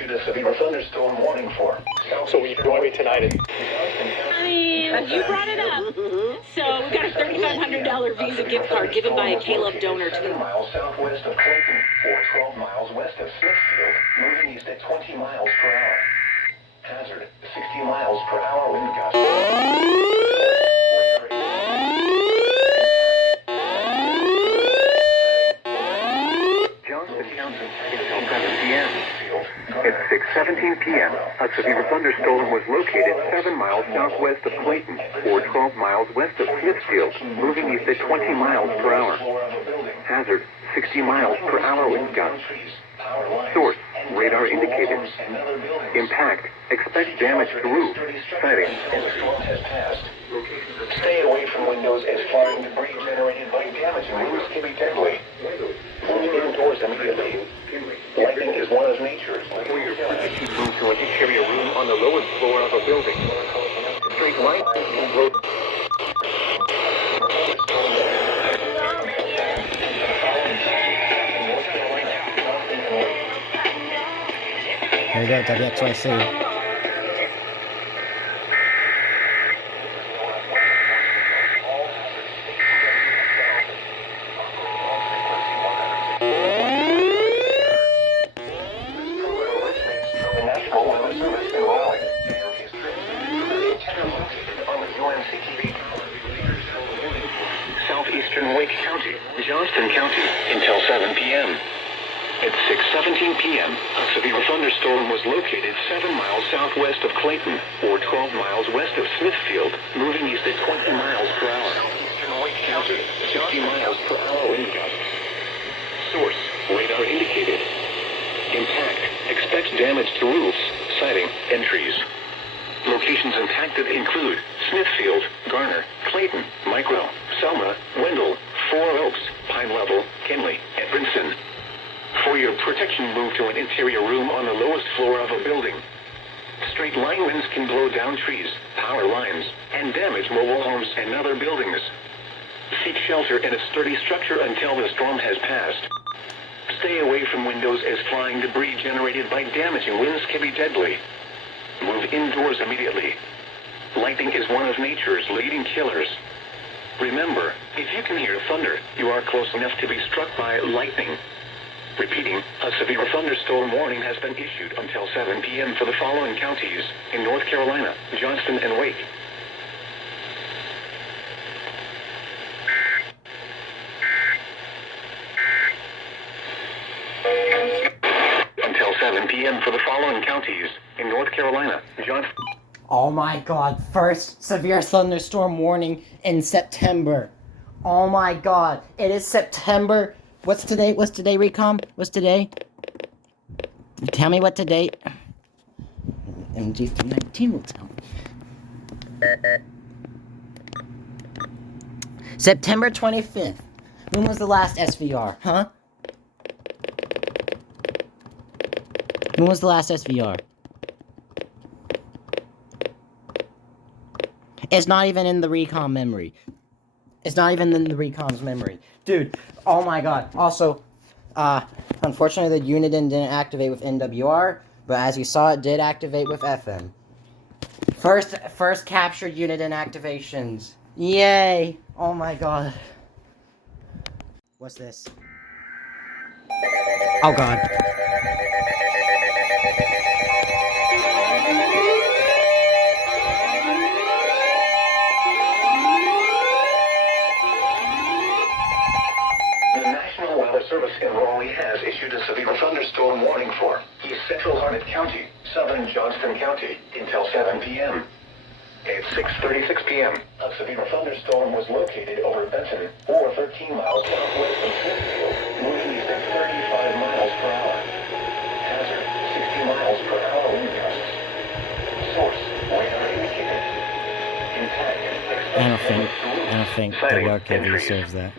issued a severe thunderstorm warning for. So will you join me tonight? I mean, you brought it up. So we got a $3,500 Visa gift card given by a Caleb donor to 7 miles southwest of Clayton, or 12 miles west of Smithfield, moving east at 20 miles per hour. Hazard, 60 miles per hour wind gusts. At 6:17 p.m., a severe thunderstorm was located 7 miles southwest of Clayton, or 12 miles west of Smithfield, moving east at 20 miles per hour. Hazard, 60 miles per hour wind gusts. Source, radar indicated. Impact, expect damage to roof. Sighting. Stay away from windows as flying debris generated by damage and winds can be deadly. Moving indoors immediately. Lighting is one of nature's. Move to an interior room on the lowest floor of a building. Straight light and road. There you go, WXYC. Southeastern Wake County, Johnston County, until 7 p.m. At 6:17 p.m., a severe thunderstorm was located 7 miles southwest of Clayton, or 12 miles west of Smithfield, moving east at 20 miles per hour. Southeastern Wake County, 60 miles per hour wind gusts. Source, radar indicated. Impact, expect damage to roofs, siding, and trees. Locations impacted include Smithfield, Garner, Clayton, Micro, Selma, Wendell, Four Oaks, Pine Level, Kenley, and Princeton. For your protection, move to an interior room on the lowest floor of a building. Straight line winds can blow down trees, power lines, and damage mobile homes and other buildings. Seek shelter in a sturdy structure until the storm has passed. Stay away from windows as flying debris generated by damaging winds can be deadly. Move indoors immediately. Lightning is one of nature's leading killers. Remember, if you can hear thunder, you are close enough to be struck by lightning. Repeating, a severe thunderstorm warning has been issued until 7 p.m. for the following counties in North Carolina, Johnston, and Wake. Until 7 p.m. for the following counties in North Carolina, Johnston. Oh my god, first severe thunderstorm warning in September. Oh my god, it is September. What's today, Recom? What's today? Tell me what today. MG319 will tell me. September 25th. When was the last SVR, huh? When was the last SVR? It's not even in the Recon memory. It's not even in the Recon's memory. Dude, oh my god. Also, unfortunately the Uniden didn't activate with NWR, but as you saw, it did activate with FM. First captured Uniden activations. Yay! Oh my god. What's this? Oh god. Service in Raleigh has issued a severe thunderstorm warning for East Central Harnett County, Southern Johnston County, until 7 p.m. At 6:36 p.m., a severe thunderstorm was located over Benton, or 13 miles southwest of Smithfield, moving east at 35 miles per hour. Hazard, 60 miles per hour wind gusts. Source, radar indicated. Impact, I don't think WRKV serves that.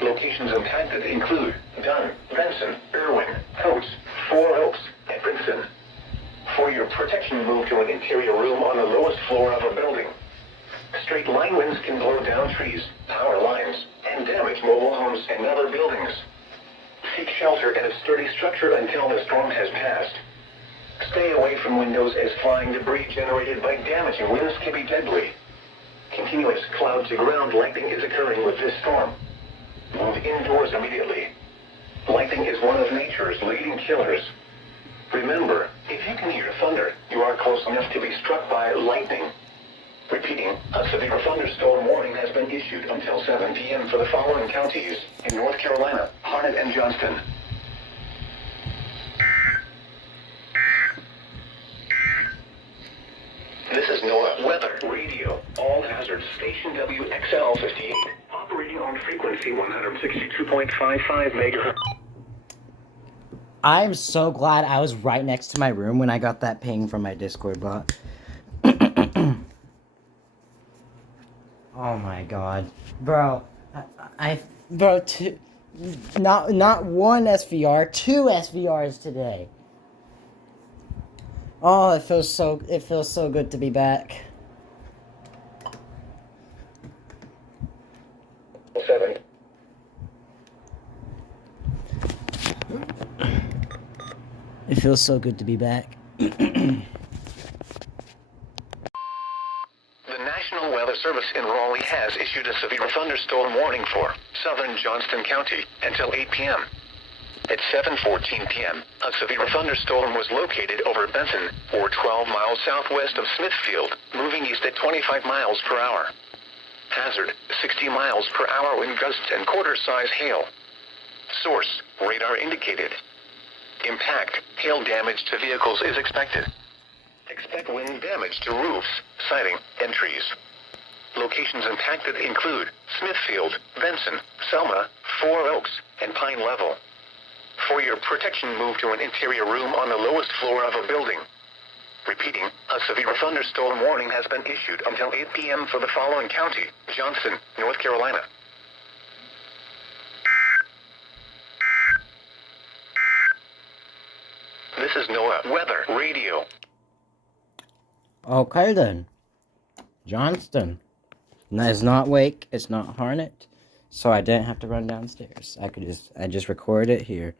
Locations impacted include Dunn, Benson, Irwin, Coates, Four Oaks, and Princeton. For your protection, move to an interior room on the lowest floor of a building. Straight line winds can blow down trees, power lines, and damage mobile homes and other buildings. Seek shelter in a sturdy structure until the storm has passed. Stay away from windows as flying debris generated by damaging winds can be deadly. Continuous cloud-to-ground lightning is occurring with this storm. Move indoors immediately. Lightning is one of nature's leading killers. Remember, if you can hear thunder, you are close enough to be struck by lightning. Repeating, a severe thunderstorm warning has been issued until 7 p.m. for the following counties in North Carolina, Harnett and Johnston. This is NOAA Weather Radio, all hazards station WXL 58, operating on frequency 162.55 megahertz. I'm so glad I was right next to my room when I got that ping from my Discord bot. Oh my god. Bro, not one SVR, two SVRs today. Oh, it feels so good to be back. 7. It feels so good to be back. The National Weather Service in Raleigh has issued a severe thunderstorm warning for southern Johnston County until 8 p.m. At 7:14 p.m., a severe thunderstorm was located over Benson, or 12 miles southwest of Smithfield, moving east at 25 miles per hour. Hazard, 60 miles per hour wind gusts and quarter-size hail. Source, radar indicated. Impact, hail damage to vehicles is expected. Expect wind damage to roofs, siding, and trees. Locations impacted include Smithfield, Benson, Selma, Four Oaks, and Pine Level. For your protection, move to an interior room on the lowest floor of a building. Repeating, a severe thunderstorm warning has been issued until 8 p.m. for the following county, Johnston, North Carolina. This is NOAA Weather Radio. Okay then. Johnston. That is not Wake, it's not Harnett, so I didn't have to run downstairs. I just recorded it here.